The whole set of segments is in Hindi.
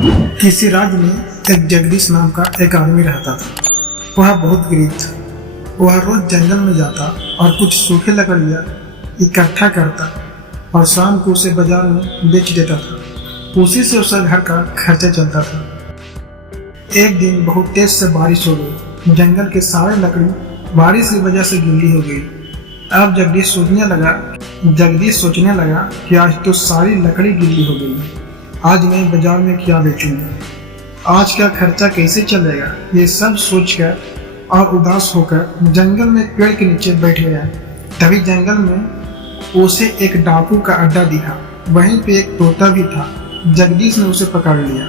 किसी राज्य में एक जगदीश नाम का एक आदमी रहता था। वह बहुत गरीब था। वह रोज जंगल में जाता और कुछ सूखी लकड़ियाँ इकट्ठा करता और शाम को उसे बाजार में बेच देता था। उसी से उसका घर का खर्चा चलता था। एक दिन बहुत तेज से बारिश हो गई। जंगल के सारे लकड़ी बारिश की वजह से गीली हो गई। अब जगदीश सोचने लगा कि आज तो सारी लकड़ी गीली हो गई। आज मैं बाजार में क्या बेचूंगा, आज का खर्चा कैसे चलेगा। ये सब सोचकर और उदास होकर जंगल में पेड़ के नीचे बैठ गया। तभी जंगल में उसे एक डाकू का अड्डा दिखा। वहीं पे एक तोता भी था। जगदीश ने उसे पकड़ लिया।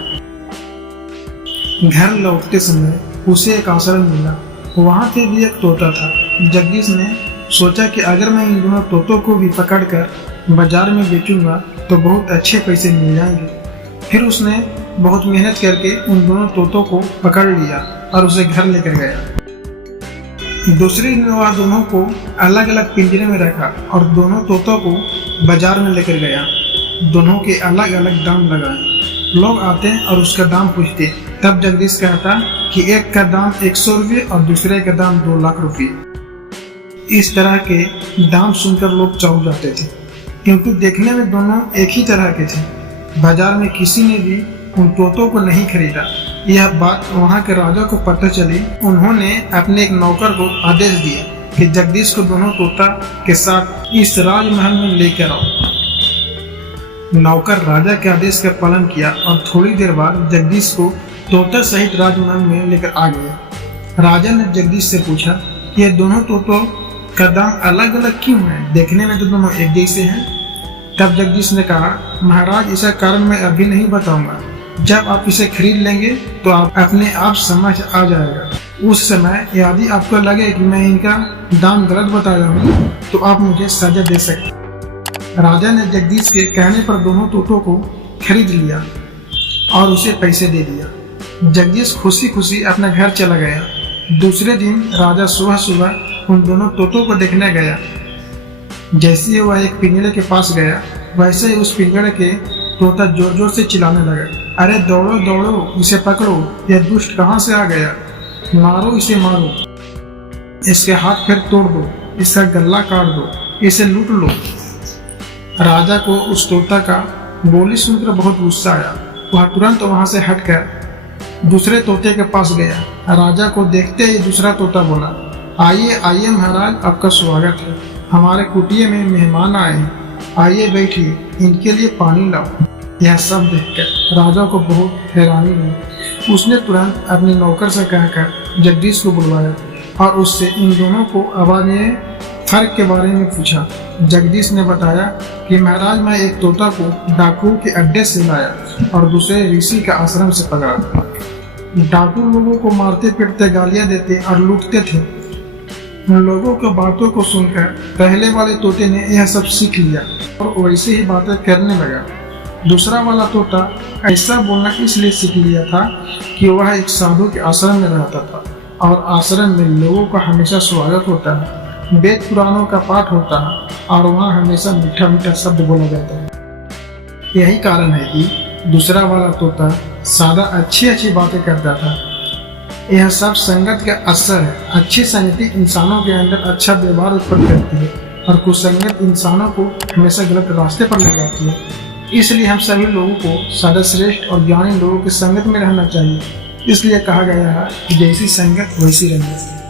घर लौटते समय उसे एक आश्रम मिला। वहां पे भी एक तोता था। जगदीश ने सोचा कि अगर मैं इन दोनों तोतों को भी पकड़कर बाजार में बेचूंगा तो बहुत अच्छे पैसे मिल जाएंगे। फिर उसने बहुत मेहनत करके उन दोनों तोतों को पकड़ लिया और उसे घर लेकर गया। दूसरे दिन वह दोनों को अलग अलग पिंजरे में रखा और दोनों तोतों को बाजार में लेकर गया। दोनों के अलग अलग दाम लगाए। लोग आते और उसका दाम पूछते। तब जगदीश कहता कि एक का दाम 100 रुपये और दूसरे का दाम 2 लाख रुपये। इस तरह के दाम सुनकर लोग चौंक जाते थे, क्योंकि देखने में दोनों एक ही तरह के थे। बाजार में किसी ने भी उन तोतों को नहीं खरीदा। यह बात वहां के राजा को पता चली। उन्होंने अपने एक नौकर को आदेश दिया कि जगदीश को दोनों तोता के साथ इस राजमहल में लेकर आओ। नौकर राजा के आदेश का पालन किया और थोड़ी देर बाद जगदीश को तोता सहित राजमहल में लेकर आ गया। राजा ने जगदीश से पूछा कि ये दोनों तोतों का दाम अलग अलग क्यों है, देखने में तो दोनों एक जैसे हैं। तब जगदीश ने कहा, महाराज इसका कारण मैं अभी नहीं बताऊंगा। जब आप इसे खरीद लेंगे तो आप अपने आप समझ आ जाएगा। उस समय यदि आपको लगे कि मैं इनका दाम गलत बताया हूँ तो आप मुझे सजा दे सकते। राजा ने जगदीश के कहने पर दोनों तोतों को खरीद लिया और उसे पैसे दे दिया। जगदीश खुशी खुशी अपना घर चला गया। दूसरे दिन राजा सुबह सुबह उन दोनों तोतों को देखने गया। जैसे ही वह एक पिंजरे के पास गया, वैसे ही उस पिंजरे के तोता जोर जोर से चिल्लाने लगा, अरे दौड़ो दौड़ो, इसे पकड़ो, यह दुष्ट कहाँ से आ गया, मारो इसे मारो, इसके हाथ पैर तोड़ दो, इसका गला काट दो, इसे लूट लो। राजा को उस तोता का बोली सुनकर बहुत गुस्सा आया। वह तुरंत वहां से हटकर दूसरे तोते के पास गया। राजा को देखते ही दूसरा तोता बोला, आइए आइए महाराज, आपका स्वागत है। हमारे कुटिया में मेहमान आए हैं, आइए बैठिए, इनके लिए पानी लाओ। यह सब देखकर राजा को बहुत हैरानी हुई। उसने तुरंत अपने नौकर से कहकर जगदीश को बुलवाया और उससे इन दोनों को आवाज़ फर्क के बारे में पूछा। जगदीश ने बताया कि महाराज, मैं एक तोता को डाकू के अड्डे से लाया और दूसरे ऋषि के आश्रम से पकड़ा। डाकू लोगों को मारते पीटते, गालियां देते और लूटते थे। उन लोगों की बातों को सुनकर पहले वाले तोते ने यह सब सीख लिया और वैसे ही बातें करने लगा। दूसरा वाला तोता ऐसा बोलना इसलिए सीख लिया था कि वह एक साधु के आश्रम में रहता था और आश्रम में लोगों का हमेशा स्वागत होता है, वेद पुराणों का पाठ होता है और वहाँ हमेशा मीठा मीठा शब्द बोला जाता है। यही कारण है कि दूसरा वाला तोता सादा अच्छी बातें करता था। यह सब संगत का असर है। अच्छी संगति इंसानों के अंदर अच्छा व्यवहार उत्पन्न करती है और कुसंगत इंसानों को हमेशा गलत रास्ते पर ले जाती है। इसलिए हम सभी लोगों को सर्वश्रेष्ठ और ज्ञानी लोगों की संगत में रहना चाहिए। इसलिए कहा गया है कि जैसी संगत वैसी रंगत।